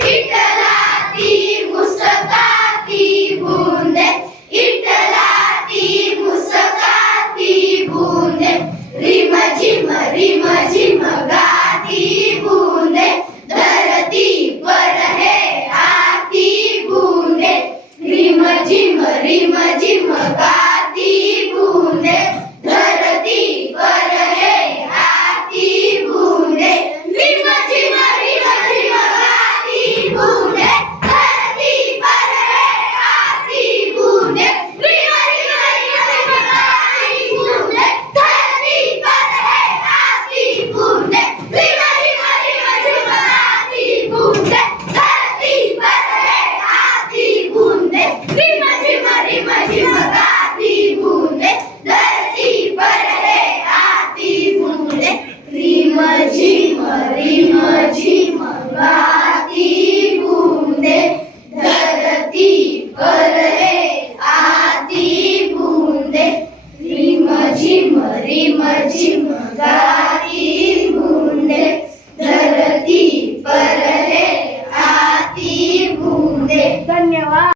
Keep